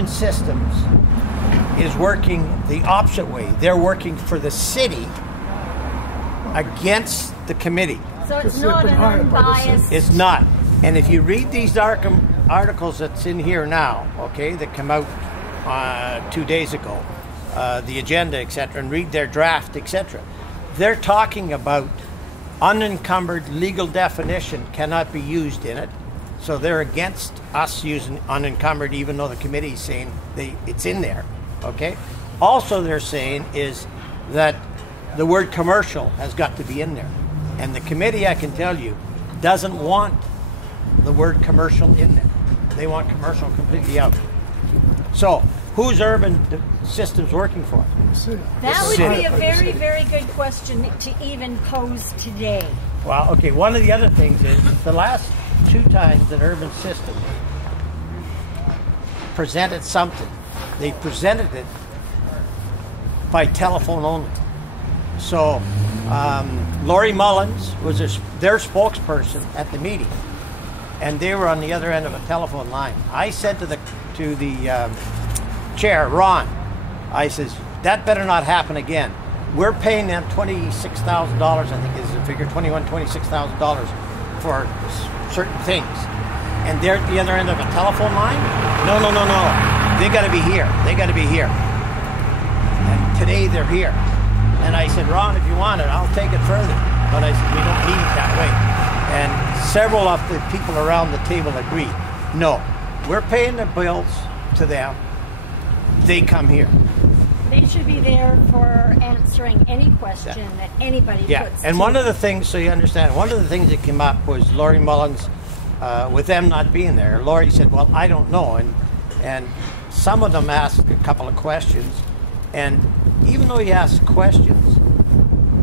Urban Systems is working the opposite way. They're working for the city against the committee. So it's not an unbiased... It's not. And if you read these articles that's in here now, okay, that come out 2 days ago, the agenda, etc., and read their draft, etc., they're talking about unencumbered legal definition cannot be used in it. So they're against us using unencumbered, even though the committee is saying it's in there, okay? Also they're saying is that the word commercial has got to be in there. And the committee, I can tell you, doesn't want the word commercial in there. They want commercial completely out. So, who's Urban Systems working for? That would be a very, very good question to even pose today. Well, okay, one of the other things is the last 2 times that Urban Systems presented something, they presented it by telephone only. So, Laurie Mullins was their spokesperson at the meeting, and they were on the other end of a telephone line. I said to the chair, Ron, I says, that better not happen again. We're paying them $26,000, I think is the figure, $26,000 for certain things. And they're at the other end of a telephone line? No. They got to be here. They got to be here. And today they're here. And I said, Ron, if you want it, I'll take it further. But I said, we don't need it that way. And several of the people around the table agreed. No, we're paying the bills to them. They come here. They should be there for answering any question that anybody puts. And one of the things, so you understand, one of the things that came up was Laurie Mullins, with them not being there. Laurie said, well, I don't know. And some of them asked a couple of questions. And even though you ask questions,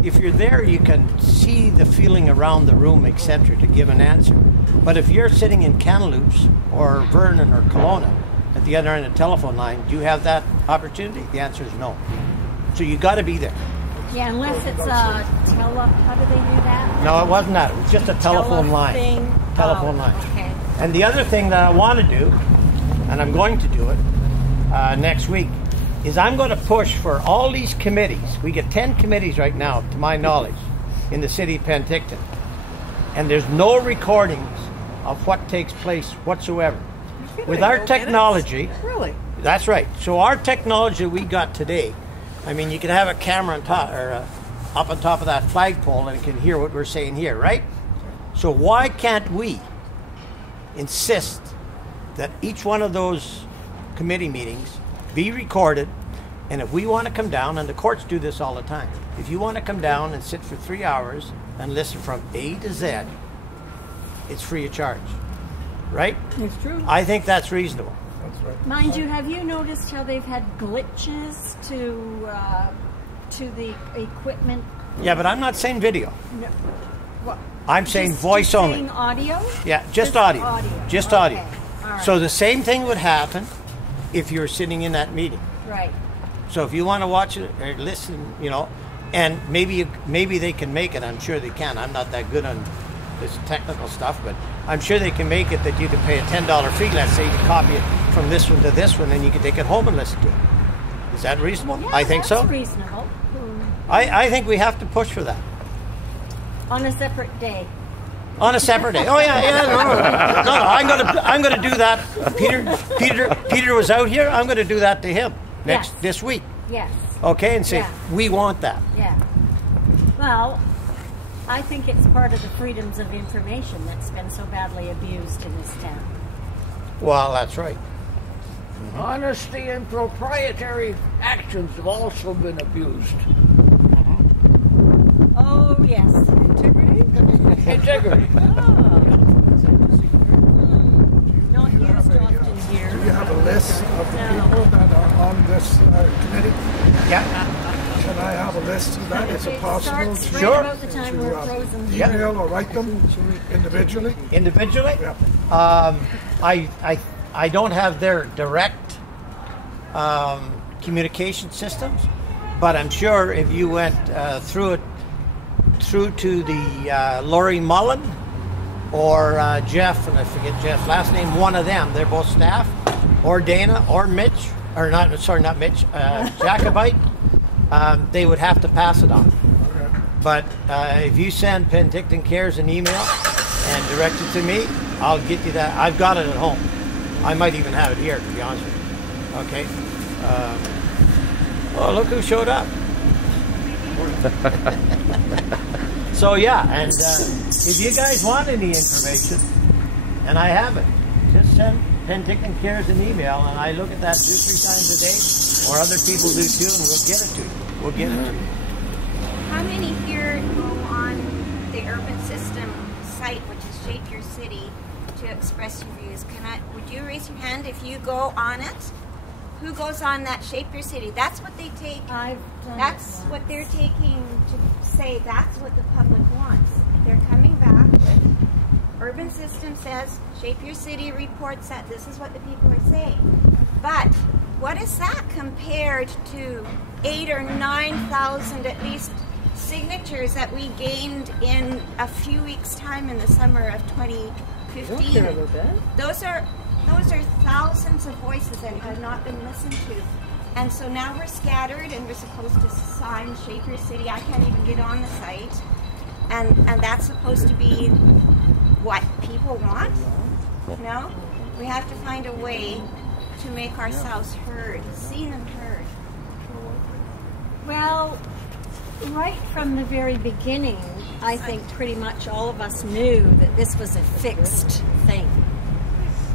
if you're there, you can see the feeling around the room, etc., to give an answer. But if you're sitting in Kamloops or Vernon or Kelowna at the other end of the telephone line, do you have that opportunity? The answer is no. So you got to be there. Yeah, unless it's a how do they do that? No, it wasn't that. It was just a telephone line. Telephone line. Okay. And the other thing that I want to do, and I'm going to do it next week, is I'm going to push for all these committees. We get 10 committees right now, to my knowledge, in the city of Penticton. And there's no recordings of what takes place whatsoever. With our technology... Really? That's right. So our technology we got today, I mean, you can have a camera on top, or up on top of that flagpole and it can hear what we're saying here, right? So why can't we insist that each one of those committee meetings be recorded, and if we want to come down, and the courts do this all the time, if you want to come down and sit for 3 hours and listen from A to Z, it's free of charge, right? It's true. I think that's reasonable. That's right. Mind you, have you noticed how they've had glitches to the equipment? Yeah, but I'm not saying video. No. What? I'm saying voice only. Saying audio? Yeah, just audio. Just okay. audio. All right. So the same thing would happen if you were sitting in that meeting. Right. So if you want to watch it or listen, you know, and maybe they can make it. I'm sure they can. I'm not that good on this technical stuff, but I'm sure they can make it that you can pay a $10 fee, let's say, to copy it from this one to this one, and you can take it home and listen to it. Is that reasonable? Yeah, I think so. That's reasonable. I think we have to push for that. On a separate day. On a separate day. Oh yeah. No. I'm gonna do that. Peter was out here. I'm gonna do that to him this week. Yes. Okay, and say we want that. Yeah. Well, I think it's part of the freedoms of information that's been so badly abused in this town. Well, that's right. Honesty and proprietary actions have also been abused. Oh yes. Integrity? Integrity. Not used often here. Do you have a list of the people that are on this committee? Yeah. Can I have a list of that? Is it possible Starts to, right Sure. about the time we're frozen. email or write them individually? Individually? Yeah. I don't have their direct communication systems, but I'm sure if you went through to the Laurie Mullen or Jeff, and I forget Jeff's last name, one of them, they're both staff, or Dana, or Mitch, or not, sorry, not Mitch, Jacobite, they would have to pass it on. But if you send Penticton Cares an email and direct it to me, I'll get you that. I've got it at home. I might even have it here, to be honest with you. Okay? Well, look who showed up. So, yeah, and if you guys want any information, and I have it, just send Penticton Cares an email, and I look at that 2-3 times a day, or other people do too, and we'll get it to you. We'll get it to you. How many here go on the urban system site, which is Shape Your City, to express your views? Would you raise your hand if you go on it? Who goes on that Shape Your City? That's what they take. That's what they're taking to say. That's what the public wants. They're coming back with urban system says Shape Your City reports that this is what the people are saying. But what is that compared to 8,000 or 9,000 at least signatures that we gained in a few weeks' time in the summer of 2015? Those are thousands of voices that have not been listened to. And so now we're scattered and we're supposed to sign Shape Your City. I can't even get on the site. And that's supposed to be what people want? No? We have to find a way to make ourselves heard, seen and heard. Well, right from the very beginning, I think pretty much all of us knew that this was a fixed thing.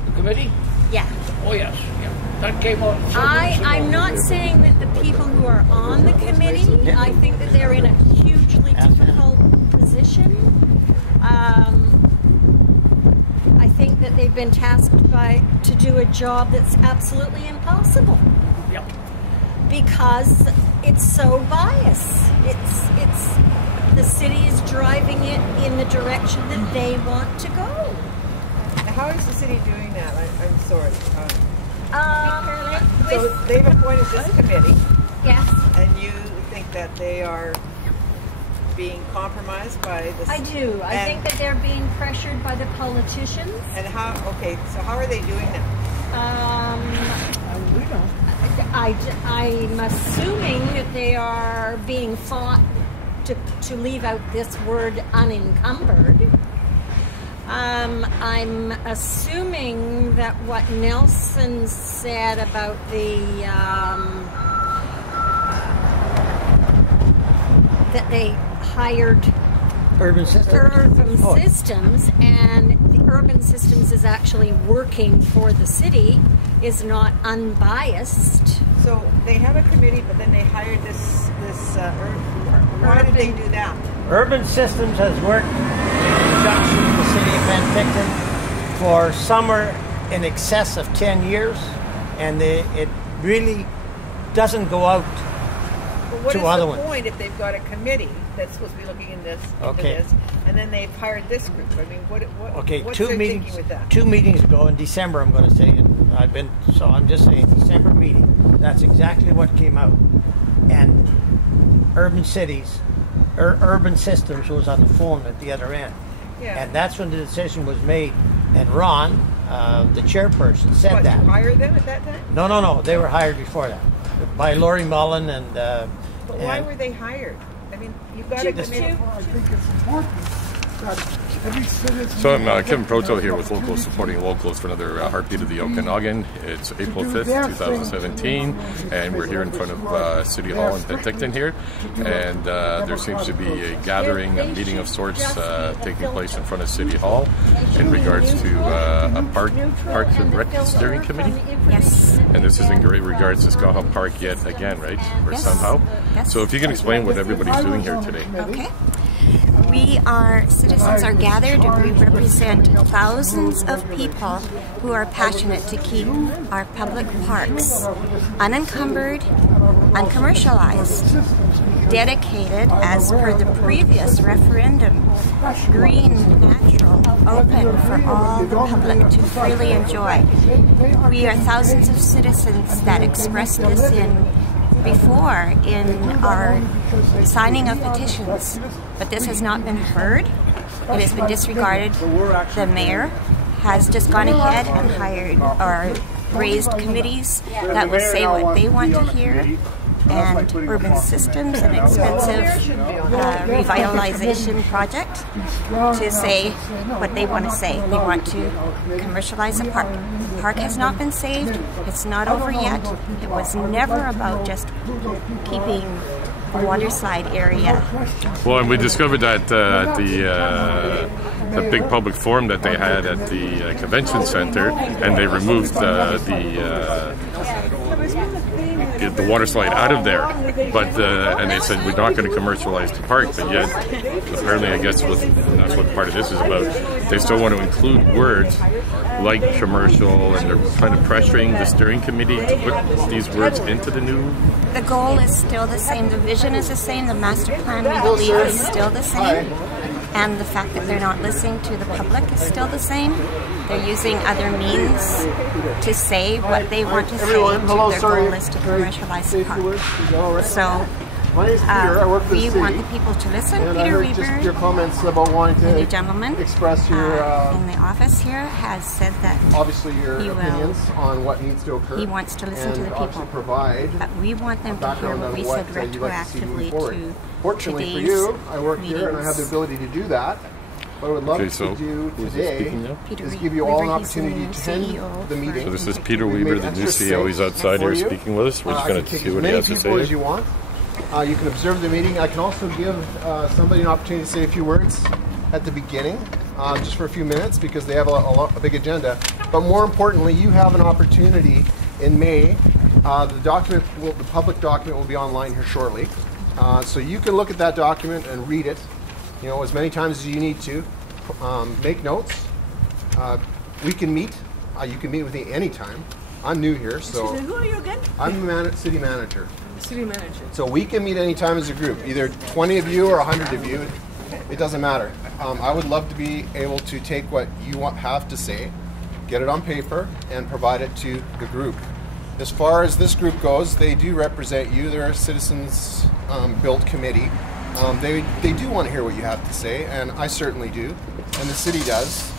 The committee? Yeah. Oh yes, yeah. That came out. I'm not saying that the people who are on the committee, I think that they're in a hugely difficult position. I think that they've been tasked to do a job that's absolutely impossible. Yep. Because it's so biased. It's the city is driving it in the direction that they want to go. How is the city doing that? I'm sorry. So So they've appointed this committee, yes, and you think that they are being compromised by the I do. I think that they're being pressured by the politicians. And how? Okay, so how are they doing that? We don't. I'm assuming that they are being fought to leave out this word unencumbered. I'm assuming that what Nelson said about that they hired Urban systems. And the urban systems is actually working for the city, is not unbiased. So they have a committee, but then they hired this. Why did they do that? Urban Systems has worked in conjunction with the city of Penticton for somewhere in excess of 10 years, and it really doesn't go out What to is other the ones. point if they've got a committee that's supposed to be looking into this, and then they've hired this group? I mean, what's their thinking with that? 2 meetings ago in December, I'm going to say, and I'm just saying December meeting. That's exactly what came out, and Urban Systems was on the phone at the other end, and that's when the decision was made. And Ron, the chairperson, said that. Did you hire them at that time? No. They were hired before that by Laurie Mullen and. But why were they hired? I mean, you've got a committee. I think it's important that every citizen... So I'm Kevin Proto here with Locals Supporting Locals for another Heartbeat of the Okanagan. It's April 5th, 2017, and we're here in front of City Hall in Penticton here. And there seems to be a gathering, a meeting of sorts taking place in front of City Hall in regards to a Parks and Rec Steering Committee. Yes. And this is in regards to Skaha Park yet again, right? Or somehow. Yes. So if you can explain what everybody's doing here today. Okay. Citizens are gathered. We represent thousands of people who are passionate to keep our public parks unencumbered, uncommercialized, dedicated as per the previous referendum, green, natural, open for all the public to freely enjoy. We are thousands of citizens that expressed this before in our signing of petitions, but this has not been heard. It has been disregarded. The mayor has just gone ahead and hired or raised committees that will say what they want to hear, and urban systems, an expensive revitalization project to say what they want to say. They want to commercialize the park. The park has not been saved. It's not over yet. It was never about just keeping the waterside area. Well, and we discovered that the big public forum that they had at the convention center, and they removed the water slide out of there, but and they said we're not going to commercialize the park, but yet apparently, I guess, and that's what part of this is about, they still want to include words like commercial, and they're kind of pressuring the steering committee to put these words into the new. The goal is still the same, the vision is the same, the master plan, we believe, is still the same, and the fact that they're not listening to the public is still the same. They're using other means to say what they want to say. Their goal is to commercialize the park. So we want the people to listen. Peter Weeber, your comments about wanting to the new gentleman express your in the office here, has said that obviously your opinions on what needs to occur. He wants to listen to the people. Provide but we want them to hear what we said retroactively to Fortunately for you, I work here and I have the ability to do that. What I would love to do today is give you all an opportunity to attend the meeting. So this is Peter Weeber, the new CEO. He's outside here speaking with us. We're just going to see what he has to say. As you want. You can observe the meeting. I can also give somebody an opportunity to say a few words at the beginning, just for a few minutes, because they have a big agenda. But more importantly, you have an opportunity in May. The public document will be online here shortly. So you can look at that document and read it, as many times as you need to. Make notes. We can meet. You can meet with me anytime. I'm new here, so. Excuse me, who are you again? I'm the city manager. City manager. So we can meet anytime as a group, either 20 of you or 100 of you. It doesn't matter. I would love to be able to take what you have to say, get it on paper, and provide it to the group. As far as this group goes, they do represent you. They're a citizens built committee. They do want to hear what you have to say, and I certainly do, and the city does.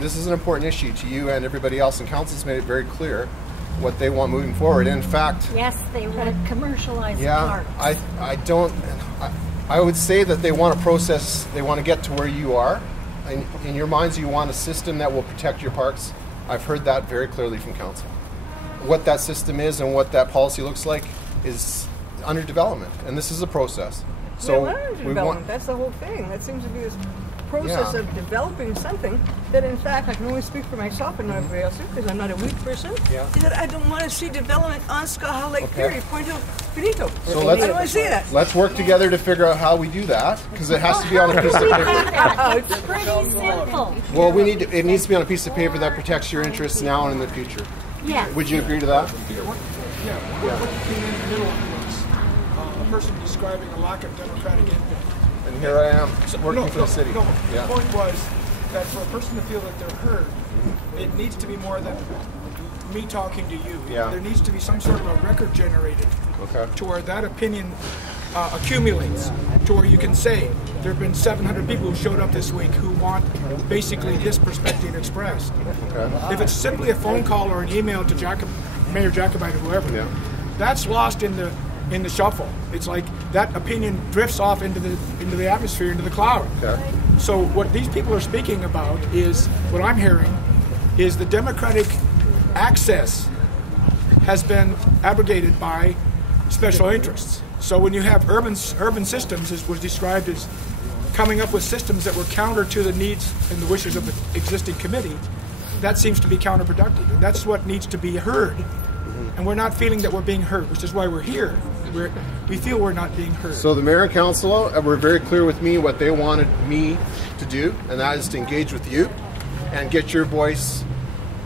This is an important issue to you and everybody else, and council's made it very clear what they want moving forward. In fact, yes, they want to commercialize yeah, parks. I would say that they want to process, they want to get to where you are. In your minds, you want a system that will protect your parks. I've heard that very clearly from council. What that system is and what that policy looks like is under development, and this is a process. So under development, that's the whole thing. That seems to be this process of developing something that, in fact, I can only speak for myself and not everybody else, because I'm not a weak person, is that I don't want to see development on Skaha Lake, period, point of finito. So I don't want to see that. Let's work together to figure out how we do that, because it has to be on a piece of paper. It's pretty simple. Well, it needs to be on a piece of paper that protects your interests now and in the future. Yeah. Would you agree to that? What came in the middle was a person describing a lack of democratic input. And here I am, working for the city. The point was that for a person to feel that they're heard, it needs to be more than me talking to you. Yeah. There needs to be some sort of a record generated to where that opinion accumulates, to where you can say there have been 700 people who showed up this week who want basically this perspective expressed. If it's simply a phone call or an email to Mayor Jacobite or whoever, that's lost in the shuffle. It's like that opinion drifts off into the atmosphere, into the cloud. So what these people are speaking about is, what I'm hearing, is the democratic access has been abrogated by special interests. So when you have urban systems, as was described as coming up with systems that were counter to the needs and the wishes of the existing committee, that seems to be counterproductive. And that's what needs to be heard. And we're not feeling that we're being heard, which is why we're here. We feel we're not being heard. So the mayor and council were very clear with me what they wanted me to do, and that is to engage with you and get your voice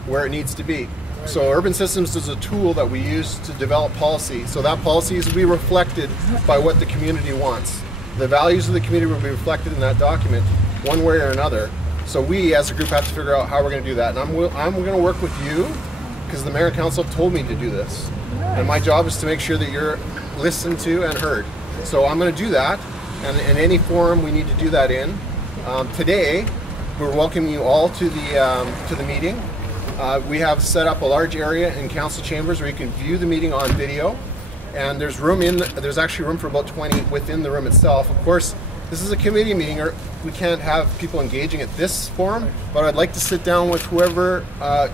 where it needs to be. So urban systems is a tool that we use to develop policy. So that policy is to be reflected by what the community wants. The values of the community will be reflected in that document one way or another. So we as a group have to figure out how we're going to do that. And I'm going to work with you, because the mayor and council told me to do this. And my job is to make sure that you're listened to and heard. So I'm going to do that, and in any forum we need to do that in. Today, we're welcoming you all to the meeting. We have set up a large area in council chambers where you can view the meeting on video, and there's there's actually room for about 20 within the room itself. Of course, this is a committee meeting, or we can't have people engaging at this forum, but I'd like to sit down with whoever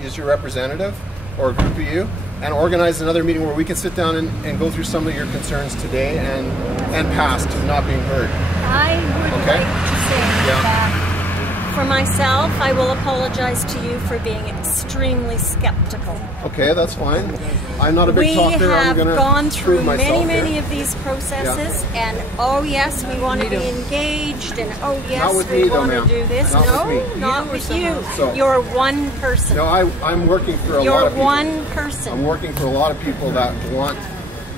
is your representative or a group of you and organize another meeting where we can sit down and go through some of your concerns today and past not being heard. I would like to say that for myself, I will apologize to you for being extremely skeptical. Okay, that's fine. I'm not a big talker. I'm going to gone through many here. of these processes, and oh yes, we want to be engaged, and oh yes, we want to do this. Not with you. So, you're one person. No, I'm working for a lot of people. You're one person. I'm working for a lot of people that want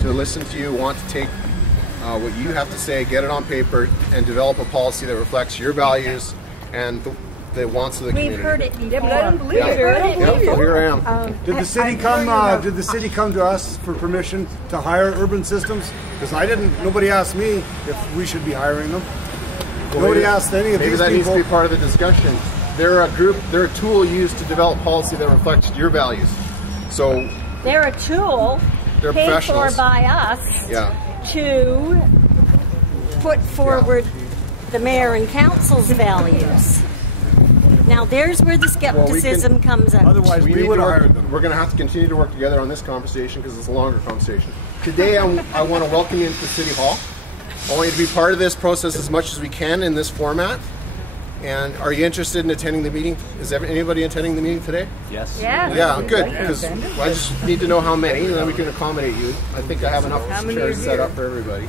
to listen to you, want to take what you have to say, get it on paper, and develop a policy that reflects your values and the wants of the community. We've heard it before. Yeah, but I don't believe it. Here I am. Did the city come? Did the city come to us for permission to hire urban systems? Because I didn't. Nobody asked me if we should be hiring them. Well, nobody asked any of these people. Maybe that needs to be part of the discussion. They're a group. They're a tool used to develop policy that reflects your values. So they're a tool paid for by us to put forward the mayor and council's values. Now there's where the skepticism comes out. Otherwise, we would have hired them. We're going to have to continue to work together on this conversation because it's a longer conversation. Today, I want to welcome you into City Hall. I want you to be part of this process as much as we can in this format. And are you interested in attending the meeting? Is anybody attending the meeting today? Yes. Yeah, good. Because I just need to know how many, and then we can accommodate you. I think I have enough chairs set up for everybody.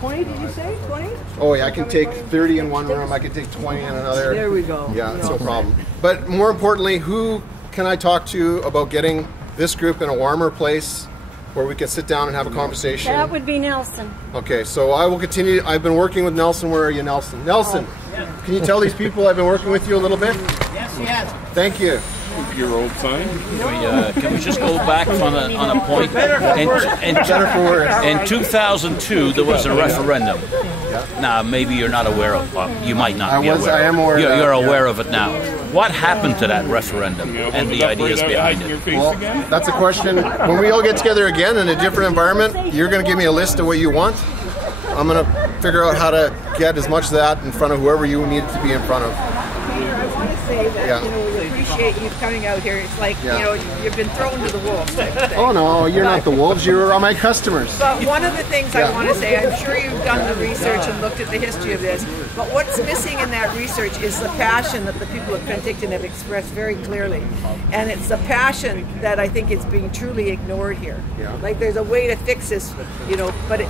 20, did you say? 20? Oh yeah, I can take 30 in one room. I can take 20 in another. There we go. Yeah, it's no problem. But more importantly, who can I talk to about getting this group in a warmer place where we can sit down and have a conversation? That would be Nelson. Okay, so I will continue. I've been working with Nelson. Where are you, Nelson? Nelson, can you tell these people I've been working with you a little bit? Yes, yes. Thank you. Your old time. Can we just go back on a point? In 2002, there was a referendum. Now, maybe you're not aware of it. You might not be aware. I am aware. You're aware of it now. What happened to that referendum and the ideas behind it? Well, that's a question. When we all get together again in a different environment, you're going to give me a list of what you want. I'm going to figure out how to get as much of that in front of whoever you need it to be in front of. I want to say that we appreciate you coming out here. It's like you've been thrown to the wolves type of thing. Oh no, you're not the wolves. You're my customers. But one of the things I want to say, I'm sure you've done the research and looked at the history of this. But what's missing in that research is the passion that the people of Penticton have expressed very clearly, and it's the passion that I think is being truly ignored here. Like there's a way to fix this, but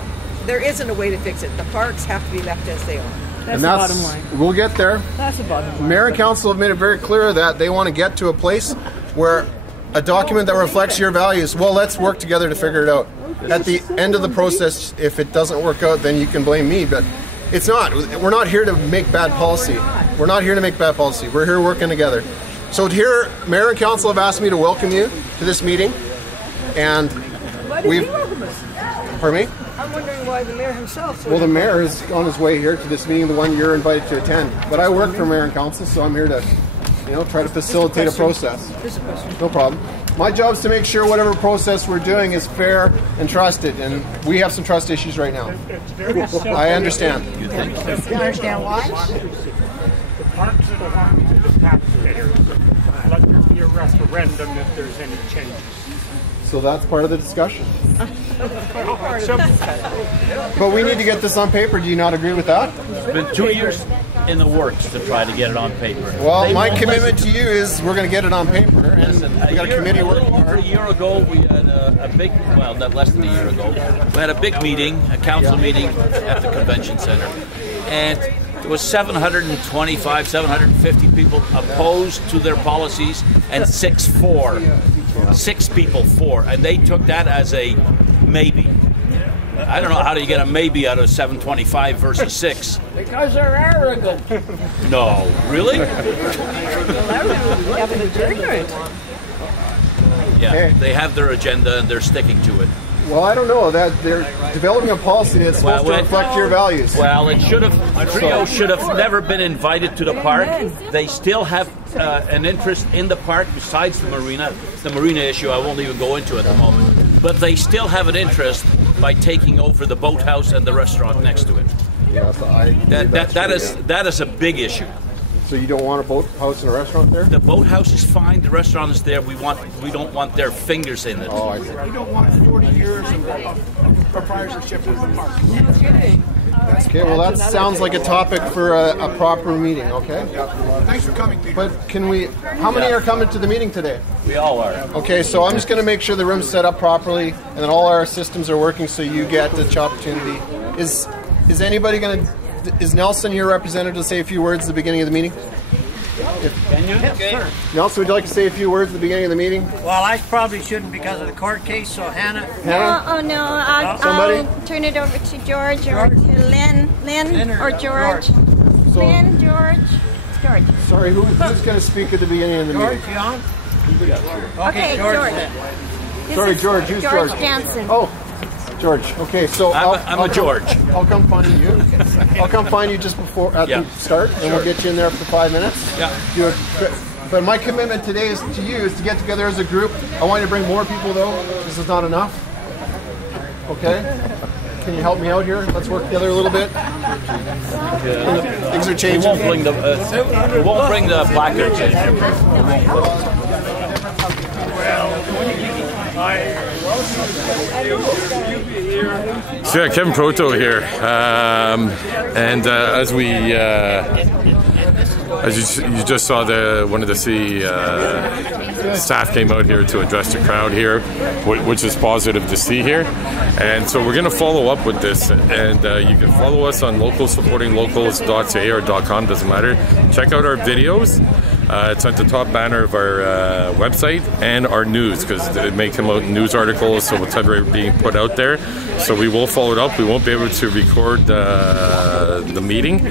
there isn't a way to fix it. The parks have to be left as they are. That's the bottom line. We'll get there. That's the bottom line. Mayor and council have made it very clear that they want to get to a place where a document that reflects your values. Well, let's work together to figure it out. At the end of the process, if it doesn't work out, then you can blame me. But it's not. We're not here to make bad policy. We're not here to make bad policy. We're here working together. So here, Mayor and council have asked me to welcome you to this meeting, and we've. Pardon me? I'm wondering why the mayor himself. Well, the mayor is on his way here to this meeting, the one you're invited to attend. But I work for mayor and council, so I'm here to, try to facilitate a process. No problem. My job is to make sure whatever process we're doing is fair and trusted, and we have some trust issues right now. I understand. You understand why? The parks belong to the taxpayers. Let there be a referendum if there's any changes. So that's part of the discussion. But we need to get this on paper. Do you not agree with that? It's been 2 years in the works to try to get it on paper. Well, my commitment to you is we're going to get it on paper, and we got a committee working hard. Over a year ago, we had a big, well, not less than a year ago, we had a big meeting, a council meeting at the convention center, and there was 725, 750 people opposed to their policies, and 6 for. 6 people for, and they took that as a maybe. I don't know how do you get a maybe out of 725 versus 6. Because they're arrogant. No, really? Have an agenda. Yeah, they have their agenda and they're sticking to it. Well, I don't know. That they're developing a policy that's supposed to reflect your values. Well, it should have. Trio should have never been invited to the park. They still have an interest in the park besides the marina. The marina issue I won't even go into at the moment. But they still have an interest by taking over the boathouse and the restaurant next to it. Yeah, so that is a big issue. So you don't want a boathouse and a restaurant there? The boathouse is fine. The restaurant is there. We don't want their fingers in it. Oh, I see. We don't want 40 years of proprietorship of the park. Okay, well that sounds like a topic for a proper meeting, okay? Thanks for coming, Peter. But can we, how many are coming to the meeting today? We all are. Okay, so I'm just going to make sure the room's set up properly and that all our systems are working so you get the opportunity. Is anybody going to, is Nelson your representative to say a few words at the beginning of the meeting? Can you? Okay. Nelson, would you like to say a few words at the beginning of the meeting? Well, I probably shouldn't because of the court case, so Hannah? No, I'll turn it over to George or to Lynn or George. So, Lynn, George. George. Sorry, who's going to speak at the beginning of the meeting? George, you on? Okay, George. Sorry, George. Who's George? Jansen. Oh, George. Okay, so I'm a George. I'll come find you. I'll come find you just before at the start, and we'll get you in there for 5 minutes. Yeah. But my commitment today is to you is to get together as a group. I want you to bring more people though. This is not enough. Okay. Can you help me out here? Let's work together a little bit. Things are changing. We won't bring the placards in. So yeah, Kevin Proto here, and as we, as you just saw, one of the city staff came out here to address the crowd here, which is positive to see here. And so we're going to follow up with this, and you can follow us on localsupportinglocals.ca or .com, doesn't matter. Check out our videos. It's at the top banner of our website and our news, because it may come out in news articles, so whatever being put out there. So we will follow it up. We won't be able to record the meeting,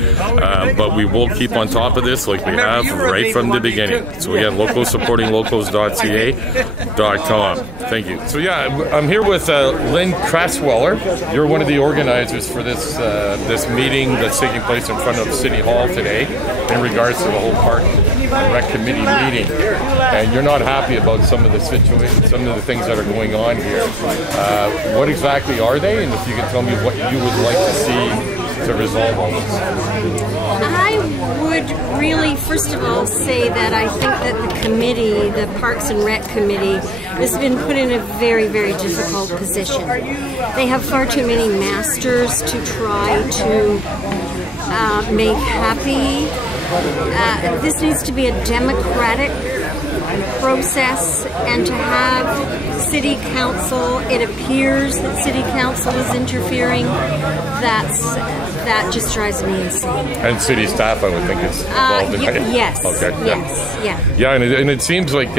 but we will keep on top of this like we have right from the beginning. So again, localsupportinglocals.ca.com. Thank you. So yeah, I'm here with Lynn Cressweller. You're one of the organizers for this this meeting that's taking place in front of City Hall today in regards to the whole park rec committee meeting, and you're not happy about some of the situations, some of the things that are going on here. What exactly are they, and if you can tell me what you would like to see to resolve all this? I would really, first of all, say that I think that the committee, the Parks and Rec Committee, has been put in a very, very difficult position. They have far too many masters to try to make happy. This needs to be a democratic process, and to have City Council, it appears that City Council is interfering. That just drives me insane. And city staff, I would think, is involved in it. Yes. Okay. Yes. Yeah. Yeah, and it seems like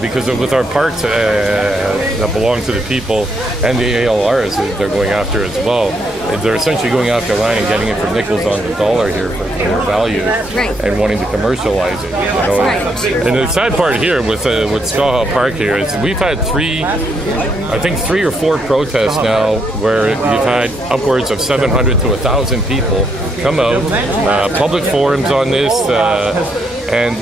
because with our parks that belong to the people and the ALRs that they're going after as well, they're essentially going after land and getting it for nickels on the dollar here for their value, and wanting to commercialize it. You know? And the sad part here with Skaha Park here is we've had three or four protests now where you've had upwards of 700 to 1,000 people come out, public forums on this, and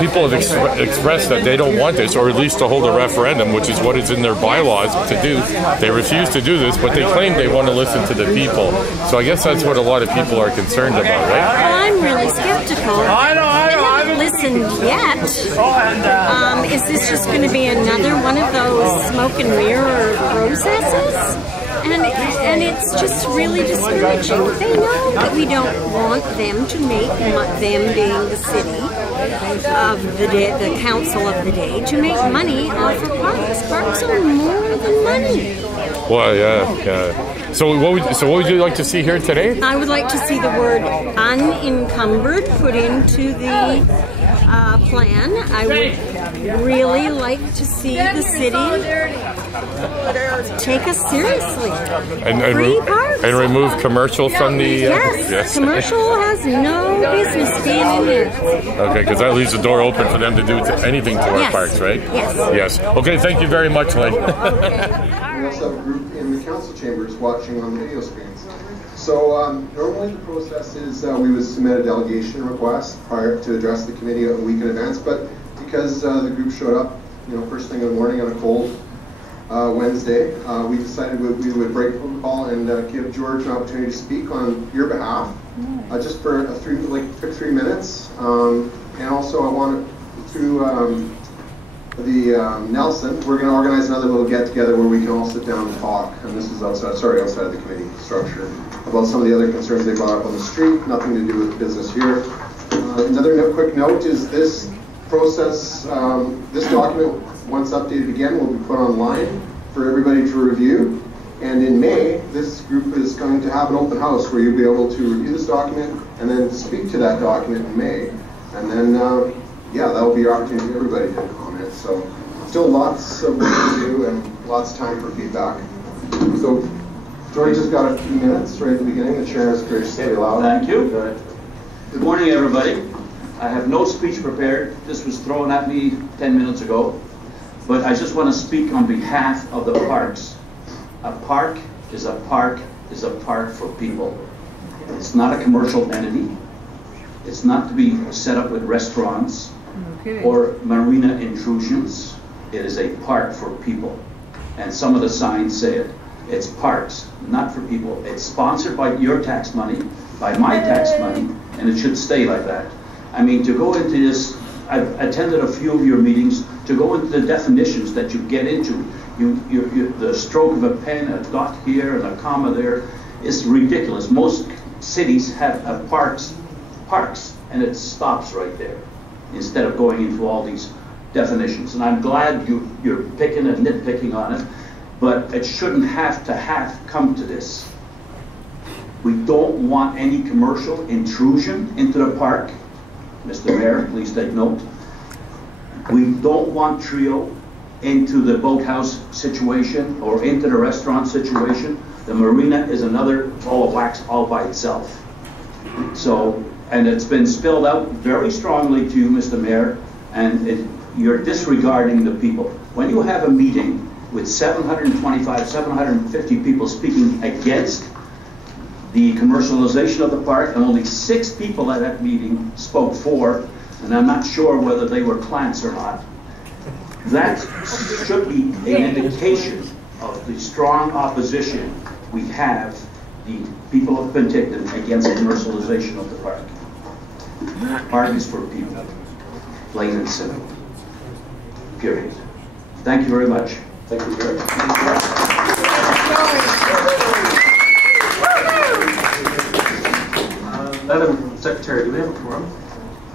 people have expressed that they don't want this, or at least to hold a referendum, which is what is in their bylaws to do. They refuse to do this, but they claim they want to listen to the people. So I guess that's what a lot of people are concerned about, right? Well, I'm really skeptical. I haven't listened yet. Is this just going to be another one of those smoke and mirror processes? And it's just really discouraging. They know that we don't want them to make, them being the city of the day, the council of the day, to make money off of parks. Parks are more than money. Well, yeah. So what would you like to see here today? I would like to see the word unencumbered put into the plan. I would really like to see the city take us seriously. And remove commercial from the... yes, commercial has no business being in here. Okay, because that leaves the door open for them to do anything to our parks, right? Yes. Yes. Okay, thank you very much, Lynn. We also have a group in the council chambers watching on the video screens. So normally the process is we would submit a delegation request prior to address the committee a week in advance, but because the group showed up, first thing in the morning on a cold Wednesday, we decided we would break protocol and give George an opportunity to speak on your behalf, just for a quick 3 minutes. And also I wanted to Nelson, we're going to organize another little get-together where we can all sit down and talk, and this is outside of the committee structure, about some of the other concerns they brought up on the street, nothing to do with business here. Another quick note is this process, this document, once updated again, will be put online for everybody to review, and in May, this group is going to have an open house where you'll be able to review this document and then speak to that document in May, and then yeah, that will be your opportunity for everybody to comment. So still lots of work to do and lots of time for feedback. So Jordy just got a few minutes right at the beginning. The chair is graciously allowed. Thank you. Good morning, everybody. I have no speech prepared. This was thrown at me 10 minutes ago. But I just want to speak on behalf of the parks. A park is a park is a park for people. It's not a commercial entity. It's not to be set up with restaurants or marina intrusions. It is a park for people. And some of the signs say it. It's parks, not for people. It's sponsored by your tax money, by my tax money, and it should stay like that. I mean, to go into this, I've attended a few of your meetings, to go into the definitions that you get into, the stroke of a pen, a dot here and a comma there, is ridiculous. Most cities have parks, and it stops right there, instead of going into all these definitions. And I'm glad you're picking and nitpicking on it, but it shouldn't have to come to this. We don't want any commercial intrusion into the park. Mr. Mayor, please take note. We don't want Trio into the boathouse situation or into the restaurant situation. The marina is another ball of wax all by itself. So, and it's been spilled out very strongly to you, Mr. Mayor, and you're disregarding the people. When you have a meeting with 725, 750 people speaking against the commercialization of the park, and only 6 people at that meeting spoke for, and I'm not sure whether they were plants or not, that should be an indication of the strong opposition we have, the people of Penticton, against commercialization of the park. The park is for people, plain and simple, period. Thank you very much. Thank you, Gary. Madam Secretary, do we have a quorum?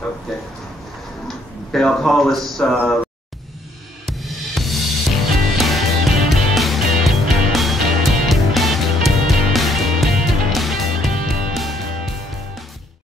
Okay. Okay, I'll call this